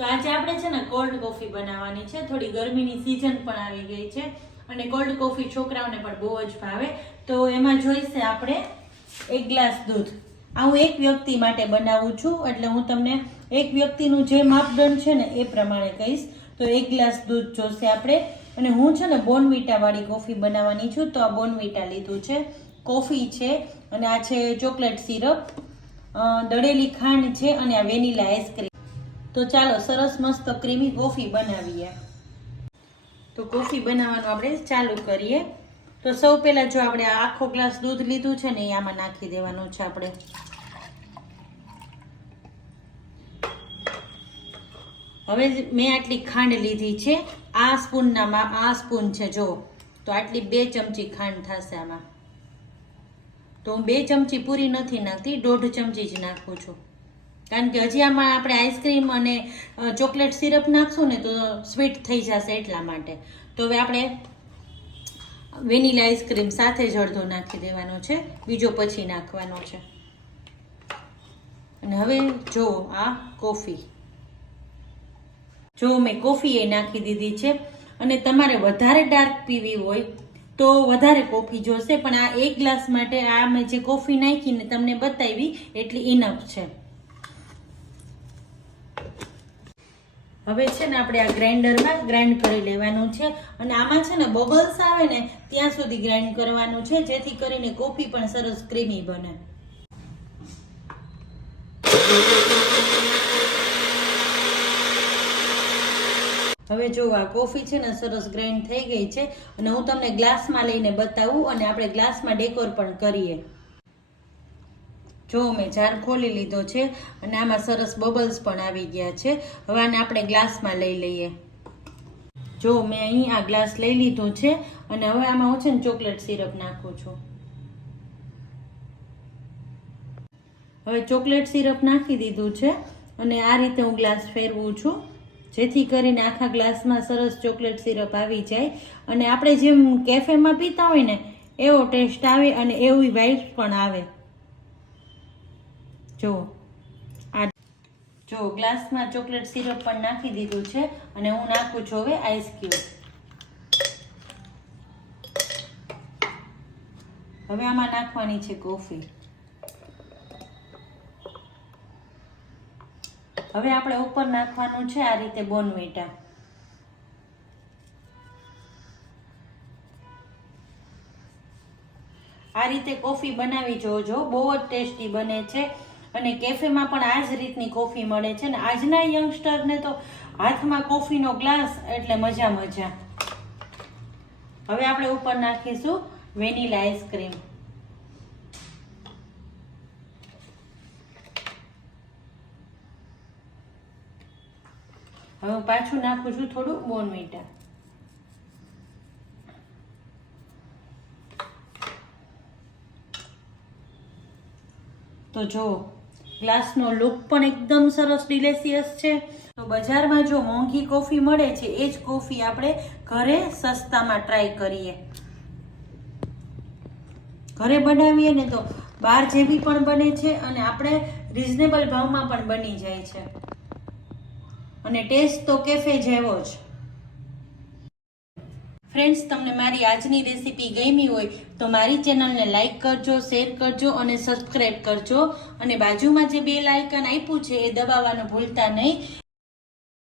તો આજે આપણે છે ને કોલ્ડ કોફી બનાવવાની છે. થોડી ગરમીની સીઝન પણ આવી ગઈ છે અને કોલ્ડ કોફી છોકરાઓને પણ બહુ જ ભાવે. તો એમાં જોઈશે આપણે 1 ગ્લાસ દૂધ. આ હું એક વ્યક્તિ માટે બનાવું છું, એટલે હું તમને એક વ્યક્તિનું જે માપદંડ છે ને એ પ્રમાણે કહીશ. તો 1 ગ્લાસ દૂધ જોશે આપણે. અને હું છે ને બોર્નવિટા વાળી કોફી બનાવવાની છું, તો આ બોર્નવિટા લીધું છે, કોફી છે, અને આ છે ચોકલેટ સિરપ, દળેલી ખાંડ છે, અને આ વેનીલા આઈસ્ક્રીમ. તો ચાલો સરસ મસ્ત ક્રીમી કોફી બનાવીએ. તો કોફી બનાવવાનું આપણે ચાલુ કરીએ. તો સૌ પહેલા જો આપણે આખો ગ્લાસ દૂધ લીધું છે ને એ આમાં નાખી દેવાનું છે આપણે. હવે મેં આટલી ખાંડ લીધી છે, આ સ્પૂનનામાં આ સ્પૂન છે જો, તો આટલી 2 ચમચી ખાંડ થશે આમાં. તો હું 2 ચમચી પૂરી નથી નાખતી, 1.5 ચમચી જ નાખું છું, કારણ કે હજી આમાં આપણે આઈસ્ક્રીમ અને ચોકલેટ સિરપ નાખશું ને તો સ્વીટ થઈ જશે એટલા માટે. તો હવે આપણે વેનીલા આઈસ્ક્રીમ સાથે જ અડધો નાખી દેવાનો છે, બીજો પછી નાખવાનો છે. અને હવે જો આ કોફી, જો મેં કોફી એ નાખી દીધી છે. અને તમારે વધારે ડાર્ક પીવી હોય તો વધારે કોફી જોશે, પણ આ 1 ગ્લાસ માટે આ મેં જે કોફી નાખીને તમને બતાવી એટલી ઇનફ છે. હવે છે ને આપણે આ ગ્રાઇન્ડરમાં ગ્રાઇન્ડ કરી લેવાનું છે, અને આમાં છે ને બબલ્સ આવે ને ત્યાં સુધી ગ્રાઇન્ડ કરવાનું છે, જેથી કરીને કોફી પણ સરસ ક્રીમી બને. હવે જો આ કોફી છે ને સરસ ગ્રાઇન્ડ થઈ ગઈ છે, અને હું તમને ગ્લાસમાં લઈને બતાવું, અને આપણે ગ્લાસમાં ડેકોર પણ કરીએ. જો મેં જાર ખોલી લીધો છે, અને આમાં સરસ બબલ્સ પણ આવી ગયા છે. હવે આને આપણે ગ્લાસમાં લઈ લઈએ. જો મેં અહીં આ ગ્લાસ લઈ લીધો છે, અને હવે આમાં હું છે ને ચોકલેટ સિરપ નાખું છું. હવે ચોકલેટ સિરપ નાખી દીધું છે, અને આ રીતે હું ગ્લાસ ફેરવું છું, જેથી કરીને આખા ગ્લાસમાં સરસ ચોકલેટ સિરપ આવી જાય, અને આપણે જેમ કેફેમાં પીતા હોય ને એવો ટેસ્ટ આવે, અને એવી વાઇબ્સ પણ આવે. જો ગ્લાસમાં ચોકલેટ સિરપ પણ નાખી દીધું છે, અને હું નાખું છું હવે આઈસ ક્યુબ. હવે આમાં નાખવાની છે કોફી. હવે આપણે ઉપર નાખવાનું છે આ રીતે બોર્નવિટા. આ રીતે કોફી બનાવી જોજો, બહુ જ ટેસ્ટી બને છે. અને કેફેમાં પણ આ જ રીતની કોફી મળે છે, ને આજના યંગસ્ટરને તો હાથમાં કોફીનો ગ્લાસ એટલે મજા મજા. હવે આપણે ઉપર નાખીશું વેનીલા આઈસ્ક્રીમ. હવે હું પાછું નાખું છું થોડું બોર્નવિટા. તો જો ગ્લાસનો લુક પણ એકદમ સરસ ડિલિશિયસ છે. તો બજારમાં જો મોંઘી કોફી મળે છે એ જ કોફી આપણે ઘરે સસ્તામાં ટ્રાય કરીએ. ઘરે બનાવીએ ને તો બહાર જેવી પણ બને છે, અને આપણે રિઝનેબલ ભાવમાં પણ બની જાય છે, અને ટેસ્ટ તો કેફે જેવો જ. ફ્રેન્ડ્સ, તમને મારી આજની રેસીપી ગમી હોય તો મારી ચેનલને લાઈક કરજો, શેર કરજો, અને સબસ્ક્રાઈબ કરજો. અને બાજુમાં જે બેલ આઇકન આપ્યું છે એ દબાવવાનું ભૂલતા નહીં.